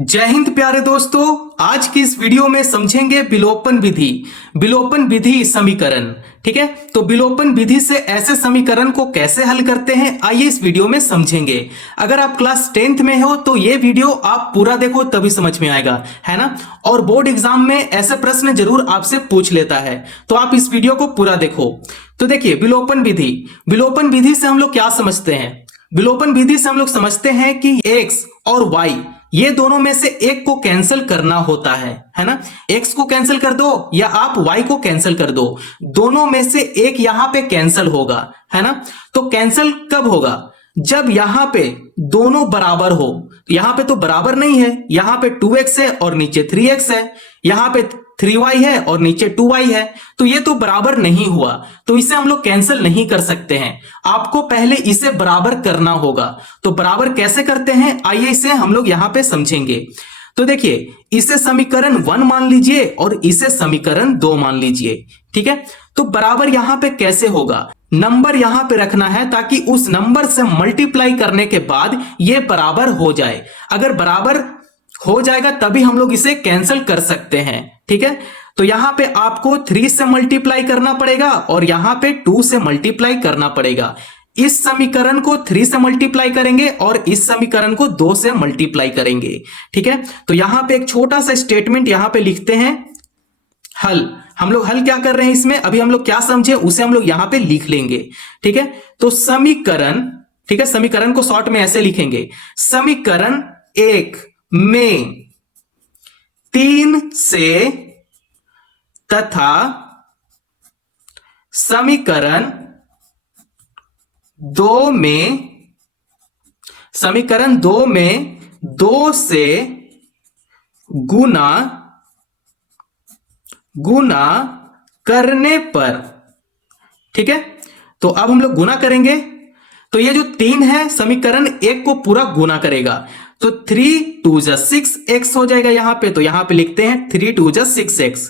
जय हिंद प्यारे दोस्तों। आज की इस वीडियो में समझेंगे विलोपन विधि समीकरण। ठीक है, तो विलोपन विधि से ऐसे समीकरण को कैसे हल करते हैं आइए इस वीडियो में समझेंगे। अगर आप क्लास 10th में हो तो ये वीडियो आप पूरा देखो तभी समझ में आएगा, है ना। और बोर्ड एग्जाम में ऐसे प्रश्न जरूर आपसे पूछ लेता है, तो आप इस वीडियो को पूरा देखो। तो देखिए विलोपन विधि से हम लोग क्या समझते हैं। विलोपन विधि से हम लोग समझते हैं कि x और y ये दोनों में से एक को कैंसिल करना होता है ना। x को कैंसिल कर दो या आप y को कैंसिल कर दो, दोनों में से एक यहां पे कैंसिल होगा, है ना। तो कैंसिल कब होगा? जब यहां पे दोनों बराबर हो। यहां पे तो बराबर नहीं है, यहां पे 2x है और नीचे 3x है, यहां पे 3y है और नीचे 2y है, तो ये तो बराबर नहीं हुआ, तो इसे हम लोग कैंसिल नहीं कर सकते हैं। आपको पहले इसे बराबर करना होगा। तो बराबर कैसे करते हैं आइए इसे हम लोग यहां पे समझेंगे। तो देखिए, इसे समीकरण 1 मान लीजिए और इसे समीकरण 2 मान लीजिए। ठीक है, तो बराबर यहां पे कैसे होगा? नंबर यहां पे रखना है ताकि उस नंबर से मल्टीप्लाई करने के बाद ये बराबर हो जाए। अगर बराबर हो जाएगा तभी हम लोग इसे कैंसिल कर सकते हैं। ठीक है, तो यहां पे आपको 3 से मल्टीप्लाई करना पड़ेगा और यहां पे 2 से मल्टीप्लाई करना पड़ेगा। इस समीकरण को 3 से मल्टीप्लाई करेंगे और इस समीकरण को 2 से मल्टीप्लाई करेंगे। ठीक है, तो यहां पे एक छोटा सा स्टेटमेंट यहां पे लिखते हैं हल। हम लोग हल क्या कर रहे हैं इसमें, अभी हम लोग क्या समझे उसे हम लोग यहां पे लिख लेंगे। ठीक है, तो समीकरण, ठीक है, समीकरण को शॉर्ट में ऐसे लिखेंगे, समीकरण 1 में 3 से तथा समीकरण 2 में 2 से गुना करने पर। ठीक है, तो अब हम लोग गुना करेंगे, तो ये जो 3 है समीकरण 1 को पूरा गुना करेगा, तो 3 2 6x हो जाएगा यहां पे। तो यहां पे लिखते हैं 3 2 6x।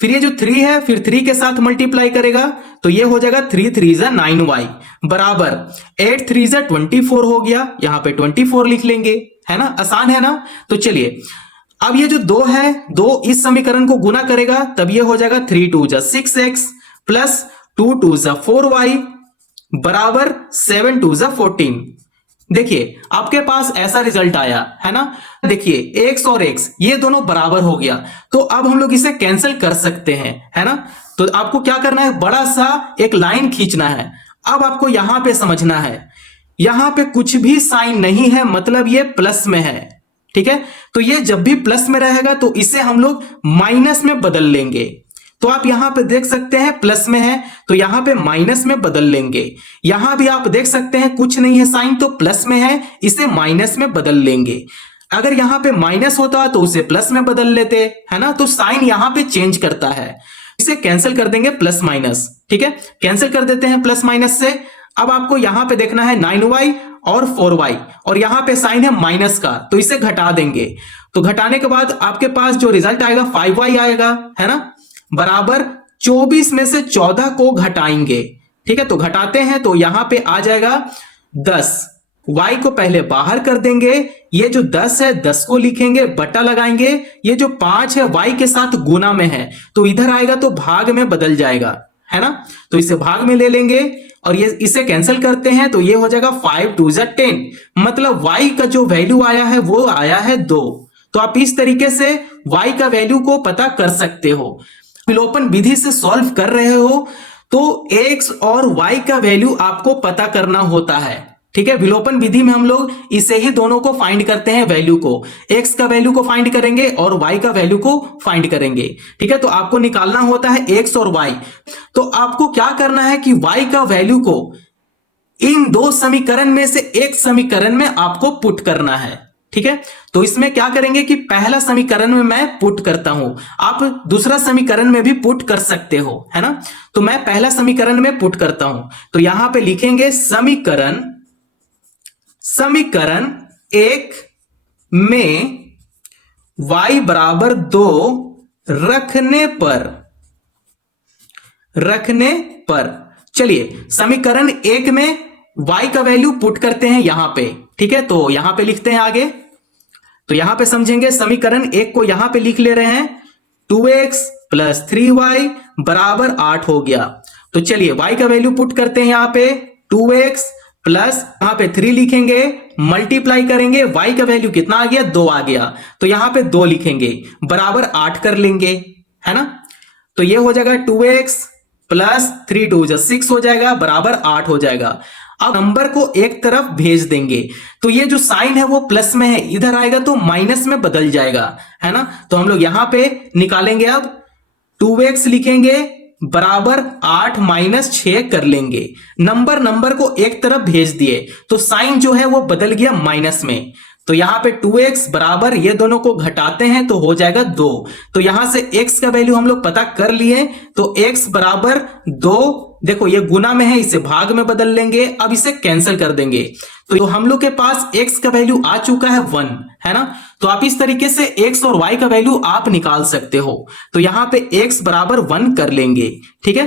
फिर ये जो 3 है फिर 3 के साथ मल्टीप्लाई करेगा, तो ये हो जाएगा 3 3 9y बराबर 8 3 24 हो गया। यहां पे 24 लिख लेंगे, है ना, आसान है ना। तो चलिए, अब ये जो 2 है, 2 इस समीकरण को गुना करेगा, तब ये हो जाएगा 3 2 6x प्लस 2 2 4y बराबर 7 2 14। देखिए आपके पास ऐसा रिजल्ट आया, है ना। देखिए x और x ये दोनों बराबर हो गया, तो अब हम लोग इसे कैंसिल कर सकते हैं, है ना। तो आपको क्या करना है, बड़ा सा एक लाइन खींचना है। अब आपको यहां पे समझना है, यहां पे कुछ भी साइन नहीं है, मतलब ये प्लस में है। ठीक है, तो ये जब भी प्लस में रहेगा तो इसे हम लोग माइनस में बदल लेंगे। तो आप यहां पे देख सकते हैं प्लस में है तो यहां पे माइनस में बदल लेंगे। यहां भी आप देख सकते हैं कुछ नहीं है साइन, तो प्लस में है, इसे माइनस में बदल लेंगे। अगर यहां पे माइनस होता तो उसे प्लस में बदल लेते, है ना। तो साइन यहां पे चेंज करता है, इसे कैंसिल कर देंगे प्लस माइनस। ठीक है, कैंसिल कर देते हैं प्लस माइनस से। अब आपको यहां पे देखना है 9y और 4y, और यहां पे साइन है माइनस का, तो इसे घटा देंगे। तो घटाने के बाद आपके पास जो रिजल्ट आएगा 5y आएगा, है ना, बराबर 24 में से 14 को घटाएंगे। ठीक है, तो घटाते हैं तो यहां पे आ जाएगा 10। y को पहले बाहर कर देंगे, ये जो 10 है 10 को लिखेंगे, बटा लगाएंगे। ये जो 5 है y के साथ गुना में है, तो इधर आएगा तो भाग में बदल जाएगा, है ना। तो इसे भाग में ले लेंगे और ये इसे कैंसिल करते हैं, तो ये हो जाएगा 5 2 10, मतलब y का जो वैल्यू आया है वो आया है 2। तो आप इस तरीके से y का वैल्यू को पता कर सकते हो। विलोपन विधि से सॉल्व कर रहे हो तो x और y का वैल्यू आपको पता करना होता है। ठीक है, विलोपन विधि में हम लोग इसे ही दोनों को फाइंड करते हैं, वैल्यू को, x का वैल्यू को फाइंड करेंगे और y का वैल्यू को फाइंड करेंगे। ठीक है, तो आपको निकालना होता है x और y। तो आपको क्या करना है कि y का वैल्यू को इन दो समीकरण में से एक समीकरण में आपको पुट करना है। ठीक है, तो इसमें क्या करेंगे कि पहला समीकरण में मैं पुट करता हूं, आप दूसरा समीकरण में भी पुट कर सकते हो, है ना। तो मैं पहला समीकरण में पुट करता हूं, तो यहां पे लिखेंगे समीकरण 1 में y बराबर 2 रखने पर चलिए समीकरण 1 में y का वैल्यू पुट करते हैं यहां पे। ठीक है, तो यहां पे लिखते हैं आगे तो यहां पे समझेंगे, समीकरण 1 को यहां पे लिख ले रहे हैं, 2x प्लस 3y बराबर 8 हो गया। तो चलिए y का वैल्यू पुट करते हैं यहां पे, 2x प्लस यहां पे 3 लिखेंगे, मल्टीप्लाई करेंगे, y का वैल्यू कितना आ गया, 2 आ गया, तो यहां पे 2 लिखेंगे, बराबर 8 कर लेंगे, है ना। तो ये हो जाएगा 2x प्लस 3 2 6 हो जाएगा, बराबर 8 हो जाएगा। अब नंबर को एक तरफ भेज देंगे, तो ये जो साइन है वो प्लस में है, इधर आएगा तो माइनस में बदल जाएगा, है ना। तो हम लोग यहां पे निकालेंगे, अब 2x लिखेंगे बराबर 8 माइनस 6 कर लेंगे, नंबर को एक तरफ भेज दिए तो साइन जो है वो बदल गया माइनस में। तो यहां पे 2x बराबर, ये दोनों को घटाते हैं तो हो जाएगा 2। तो यहां से x का वैल्यू हम लोग पता कर लिए, तो x बराबर 2, देखो ये गुना में है, इसे भाग में बदल लेंगे, अब इसे कैंसिल कर देंगे। तो हम लोग के पास x का वैल्यू आ चुका है 1, है ना। तो आप इस तरीके से x और y का वैल्यू आप निकाल सकते हो। तो यहां पे x बराबर 1 कर लेंगे, ठीक है।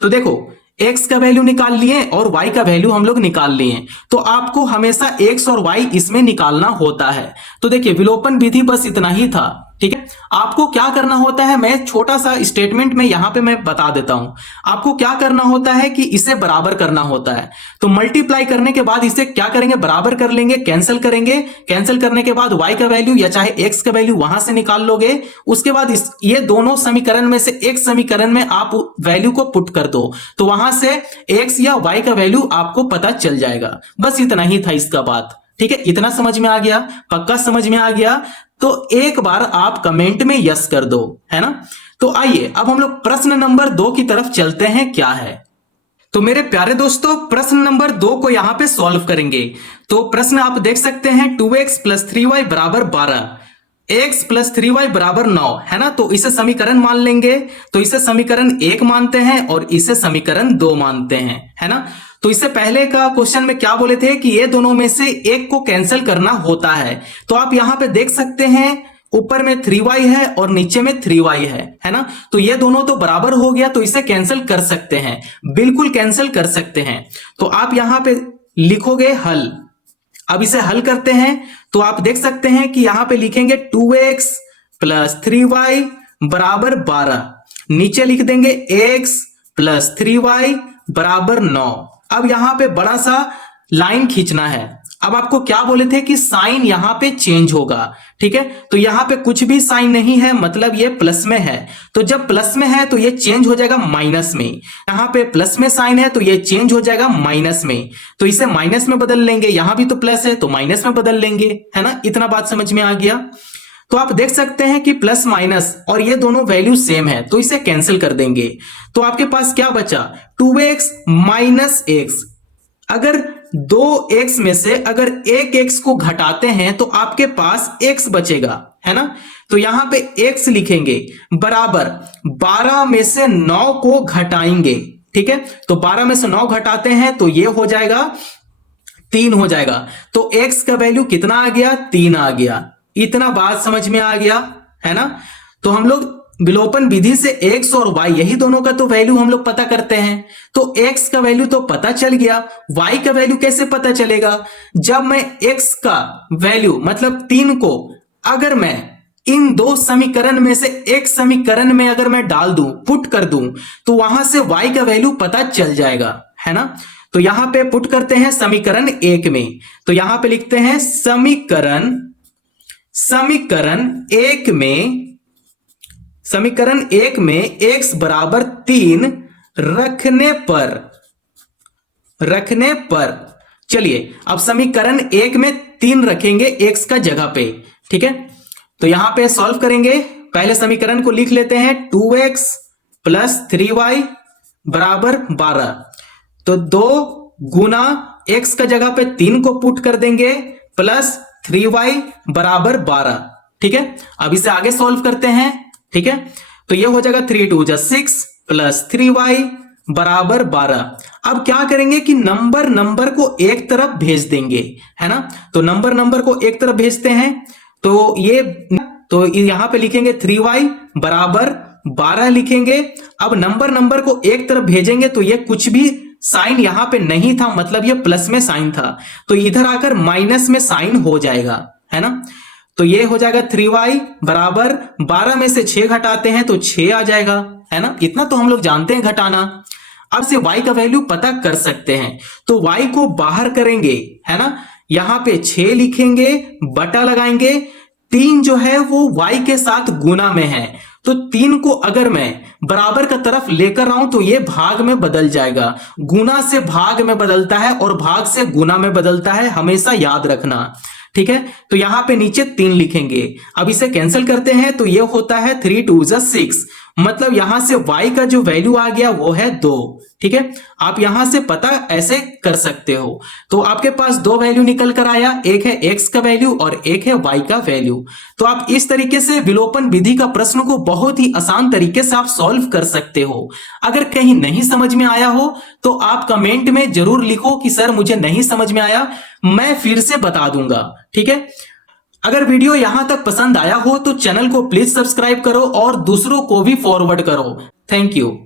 तो देखो x का वैल्यू निकाल लिए और y का वैल्यू हम लोग निकाल लिए, तो आपको हमेशा x और y इसमें निकालना होता है। तो देखिए विलोपन विधि बस इतना ही था, ठीक है। आपको क्या करना होता है, मैं छोटा सा स्टेटमेंट में यहां पे मैं बता देता हूं। आपको क्या करना होता है कि इसे बराबर करना होता है, तो मल्टीप्लाई करने के बाद इसे क्या करेंगे, बराबर कर लेंगे, कैंसिल करेंगे, कैंसिल करने के बाद y का वैल्यू या चाहे x का वैल्यू वहां से निकाल लोगे। उसके बाद ये दोनों समीकरण में से एक समीकरण में आप वैल्यू को पुट कर दो, तो वहां से x या y का वैल्यू आपको पता चल जाएगा। बस इतना ही था इसका बात, ठीक है। इतना समझ में आ गया, पक्का समझ में आ गया, तो एक बार आप कमेंट में यस कर दो, है ना। तो आइए अब हम लोग प्रश्न नंबर 2 की तरफ चलते हैं, क्या है। तो मेरे प्यारे दोस्तों, प्रश्न नंबर 2 को यहां पे सॉल्व करेंगे। तो प्रश्न आप देख सकते हैं, 2x प्लस 3y बराबर 12, x प्लस 3y बराबर 9, है ना। तो इसे समीकरण मान लेंगे, तो इसे समीकरण 1 मानते हैं और इसे समीकरण 2 मानते हैं, है ना। तो इससे पहले का क्वेश्चन में क्या बोले थे कि ये दोनों में से एक को कैंसिल करना होता है। तो आप यहां पे देख सकते हैं, ऊपर में 3y है और नीचे में 3y है ना। तो ये दोनों तो बराबर हो गया, तो इसे कैंसिल कर सकते हैं, बिल्कुल कैंसिल कर सकते हैं। तो आप यहां पे लिखोगे हल। अब इसे हल करते हैं, तो आप देख सकते हैं कि यहां पे लिखेंगे 2x प्लस 3y बराबर 12, नीचे लिख देंगे x प्लस 3y बराबर 9। अब यहां पे बड़ा सा लाइन खींचना है। अब आपको क्या बोले थे कि साइन यहां पे चेंज होगा, ठीक है। तो यहां पे कुछ भी साइन नहीं है, मतलब ये प्लस में है, तो जब प्लस में है तो ये चेंज हो जाएगा माइनस में। यहां पे प्लस में साइन है तो ये चेंज हो जाएगा माइनस में, तो इसे माइनस में बदल लेंगे। यहां भी तो प्लस है तो माइनस में बदल लेंगे, है ना। इतना बात समझ में आ गया। तो आप देख सकते हैं कि प्लस माइनस और ये दोनों वैल्यू सेम है, तो इसे कैंसिल कर देंगे। तो आपके पास क्या बचा, 2x माइनस x। अगर 2x में से अगर एक x को घटाते हैं तो आपके पास x बचेगा, है ना। तो यहां पे x लिखेंगे बराबर 12 में से 9 को घटाएंगे, ठीक है। तो 12 में से 9 घटाते हैं तो ये हो जाएगा 3 हो जाएगा। तो x का वैल्यू कितना आ गया, 3 आ गया। इतना बात समझ में आ गया, है ना। तो हम लोग विलोपन विधि से x और y, यही दोनों का तो वैल्यू हम लोग पता करते हैं। तो x का वैल्यू तो पता चल गया, y का वैल्यू कैसे पता चलेगा, जब मैं x का वैल्यू मतलब 3 को अगर मैं इन दो समीकरण में से एक समीकरण में अगर मैं डाल दूं, पुट कर दूं, तो वहां से y का वैल्यू पता चल जाएगा, है ना। तो यहां पे पुट करते हैं समीकरण 1 में, तो यहां पे लिखते हैं समीकरण 1 में x बराबर 3 रखने पर चलिए अब समीकरण 1 में 3 रखेंगे x का जगह पे, ठीक है। तो यहां पे सॉल्व करेंगे, पहले समीकरण को लिख लेते हैं, 2x प्लस 3y बराबर 12। तो 2 गुना x का जगह पे 3 को पुट कर देंगे प्लस 3y बराबर 12, ठीक है। अब इसे आगे सॉल्व करते हैं, ठीक है। तो ये हो जाएगा 3 2 6 प्लस 3y बराबर 12। अब क्या करेंगे कि नंबर को एक तरफ भेज देंगे, है ना। तो नंबर को एक तरफ भेजते हैं, तो यहां पे लिखेंगे 3y बराबर 12 लिखेंगे। अब नंबर को एक तरफ भेजेंगे तो ये कुछ भी साइन यहां पे नहीं था, मतलब ये प्लस में साइन था, तो इधर आकर माइनस में साइन हो जाएगा, है ना। तो ये हो जाएगा 3y बराबर 12 में से 6 घटाते हैं तो 6 आ जाएगा, है ना। इतना तो हम लोग जानते हैं घटाना। अब से y का वैल्यू पता कर सकते हैं, तो y को बाहर करेंगे, है ना। यहां पे 6 लिखेंगे, बटा लगाएंगे, 3 जो है वो y के साथ गुना में है, तो 3 को अगर मैं बराबर का तरफ लेकर आऊं तो ये भाग में बदल जाएगा। गुना से भाग में बदलता है और भाग से गुना में बदलता है, हमेशा याद रखना, ठीक है। तो यहां पे नीचे 3 लिखेंगे। अब इसे कैंसिल करते हैं तो ये होता है 3 2 6, मतलब यहां से y का जो वैल्यू आ गया वो है 2, ठीक है। आप यहां से पता ऐसे कर सकते हो। तो आपके पास 2 वैल्यू निकल कर आया, एक है x का वैल्यू और एक है y का वैल्यू। तो आप इस तरीके से विलोपन विधि का प्रश्न को बहुत ही आसान तरीके से आप सॉल्व कर सकते हो। अगर कहीं नहीं समझ में आया हो तो आप कमेंट में जरूर लिखो कि सर मुझे नहीं समझ में आया, मैं फिर से बता दूंगा, ठीक है। अगर वीडियो यहां तक पसंद आया हो तो चैनल को प्लीज सब्सक्राइब करो और दूसरों को भी फॉरवर्ड करो। Thank you.